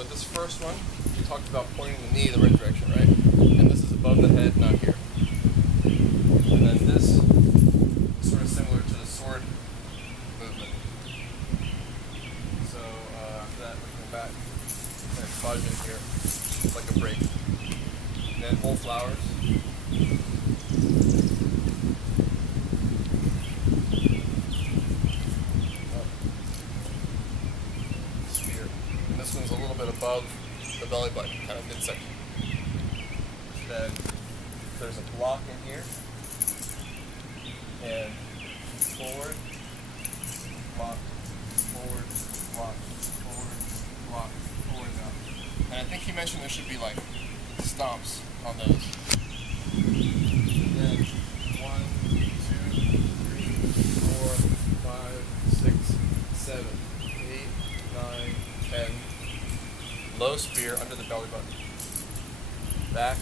So this first one, we talked about pointing the knee the right direction, right? And this is above the head, not here. And then this is sort of similar to the sword movement. So after that, we come back and fudge in here, like a break. And then whole flowers. Spear. And this one's a little bit above the belly button, kind of midsection. Then there's a block in here. And forward, block, forward, block, forward, block, forward, now. And I think he mentioned there should be like stomps on those. Then 1, 2, 3, 4, 5, 6, 7, 8, 9, 10. Low spear under the belly button. Back,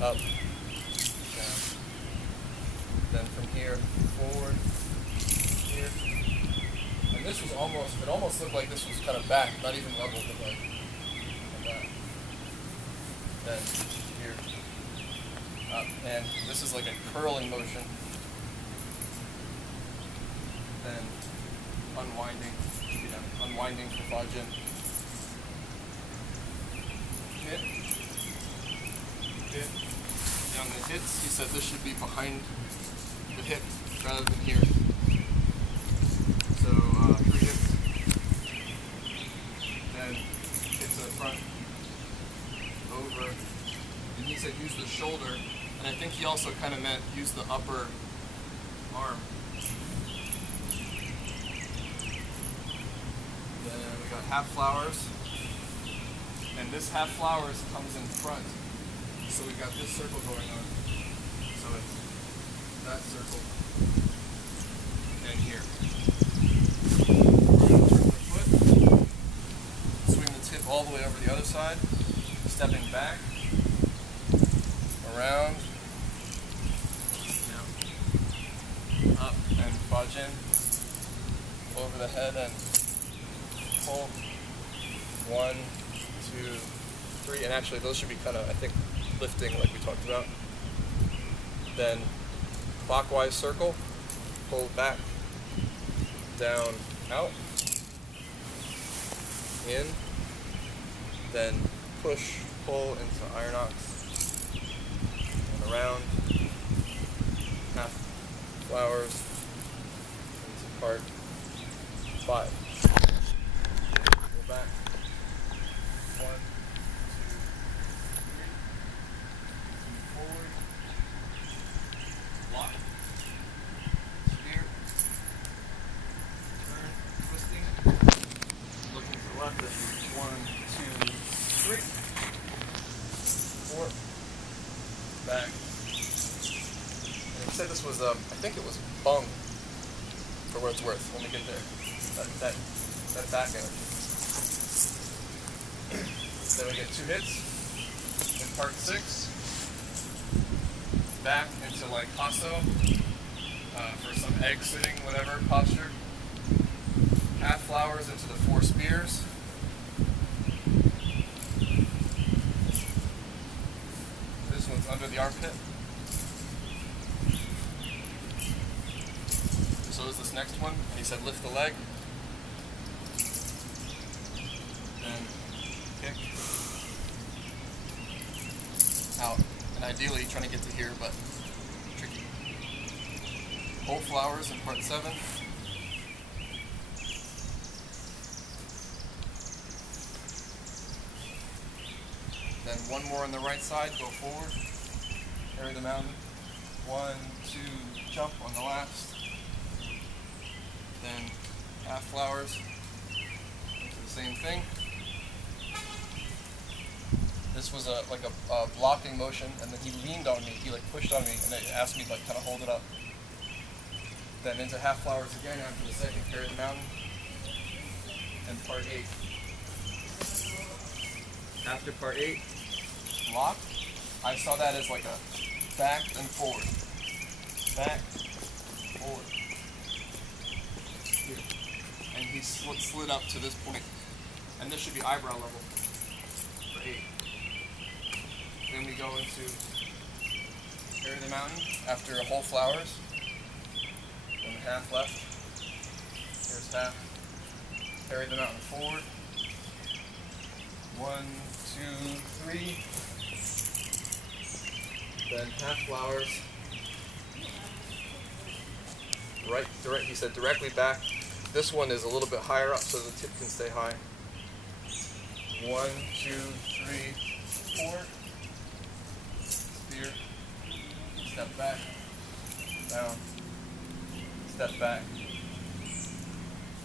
up, down. Then from here, forward, here. And this was almost, it almost looked like this was kind of back, not even level, but like that. Then here, up. And this is like a curling motion. Then unwinding, unwinding for Fajin. Hit. Hit. Down the hits, he said this should be behind the hip rather than here. So 3 hits. Then hits to the front, over. And he said use the shoulder. And I think he also kind of meant use the upper arm. Then we got half flowers. And this half flowers comes in front. So we got this circle going on. So it's that circle and here. We're going to turn the foot, swing the tip all the way over the other side, stepping back, around, down, up, and Fajin, over the head and pull. 1, 2, 3, and actually those should be kind of, I think, lifting like we talked about. Then clockwise circle, pull back, down, out, in, then push, pull into iron ox, and around, half flowers, into part 5. Go back, 1, 2, 3, forward, block, spear, turn, twisting, looking to the left, 1, 2, 3, 4, back. And he said this was, I think it was bung, for what it's worth, when we get there, that back energy. Then we get 2 hits in part 6. Back into like hasso for some egg sitting, whatever posture. Half flowers into the 4 spears. This one's under the armpit. So is this next one. And he said lift the leg. Then kick. Out. And ideally trying to get to here, but tricky. Whole flowers in part 7. Then one more on the right side, go forward, carry the mountain. 1, 2, jump on the last. Then half flowers into the same thing. This was like a blocking motion, and then he leaned on me, he like pushed on me, and then asked me to like kind of hold it up. Then into half flowers again after the second, carry the mountain. And part 8. After part 8, block. I saw that as like a back and forward. Back, forward. Here. And he slid up to this point. And this should be eyebrow level for 8. Then we go into Carry the Mountain after whole flowers. And half left. Here's half. Carry the mountain forward. 1, 2, 3. Then half flowers. Right, direct. He said directly back. This one is a little bit higher up, so the tip can stay high. 1, 2, 3, 4. Spear. Step back. Down. Step back.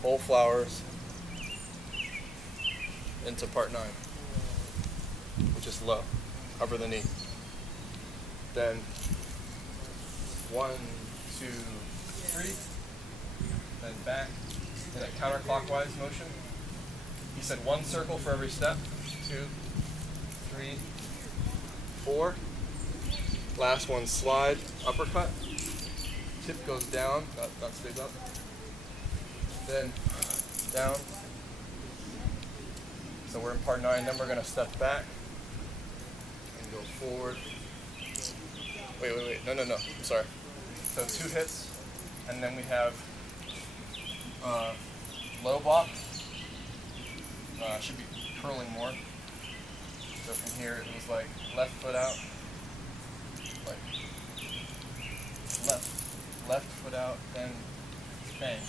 Whole flowers. Into part 9, which is low. Cover the knee. Then 1, 2, 3. Then back in a counterclockwise motion. He said 1 circle for every step. 2, 3, 4. Last one, slide, uppercut. Tip goes down, not stays up. Then down. So we're in part 9. Then we're going to step back and go forward. Wait. No. I'm sorry. So 2 hits, and then we have low block. Should be curling more. So from here it was like left foot out, like left foot out, then bang,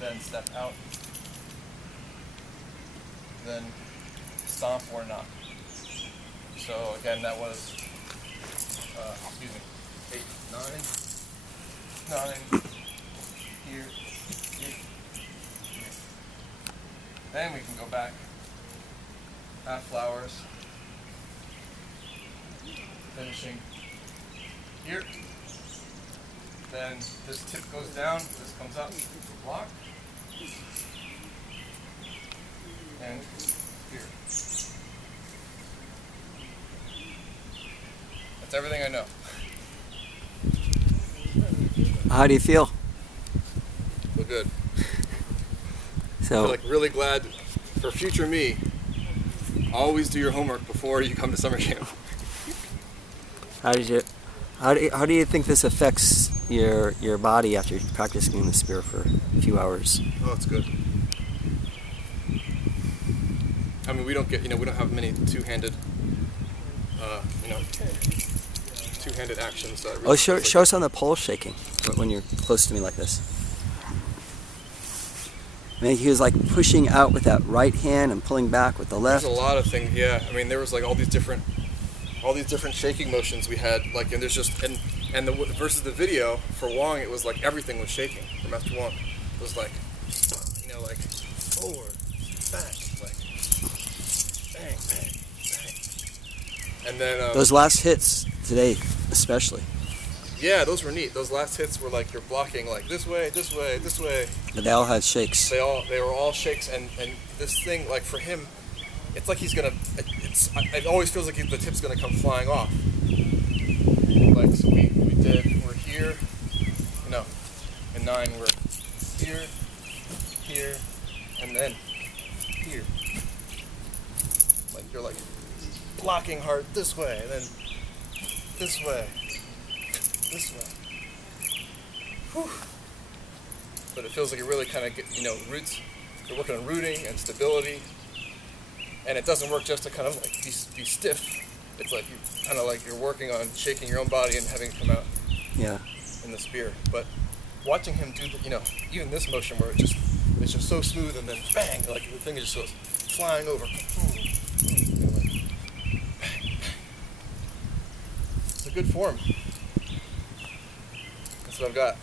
then step out, then stomp or knock. So again, that was 8, 9, here. Then we can go back, half flowers, finishing here. Then this tip goes down, this comes up, block, and here. That's everything I know. How do you feel? Feel good. So, I feel like really glad for future me. Always do your homework before you come to summer camp. how do you think this affects your body after practicing the spear for a few hours? Oh, it's good. I mean, we don't have many two-handed, two-handed actions. So really show us on the pole shaking when you're close to me like this. I mean, he was like pushing out with that right hand and pulling back with the left. There's a lot of things, yeah. I mean, there was like all these different shaking motions we had, like, and there's just and the versus the video for Wang, it was like everything was shaking. For Master Wang, it was like, like forward, back, like bang, bang, bang, and then those last hits today, especially. Yeah, those were neat. Those last hits were like you're blocking like this way, this way, this way. But they all had shakes. They were all shakes, and this thing, like for him, it's like he's gonna. It always feels like the tip's gonna come flying off. Like so, we're here. No, in 9 we're here, and then here. Like you're like blocking hard this way, and then this way. This way. Whew. But it feels like it really kind of roots. You're working on rooting and stability, and it doesn't work just to kind of like be stiff. It's like you kind of like you're working on shaking your own body and having it come out. Yeah. In the spear, but watching him do even this motion where it's just so smooth and then bang, like the thing just goes flying over. Like, bang, bang. It's a good form. That's what I've got.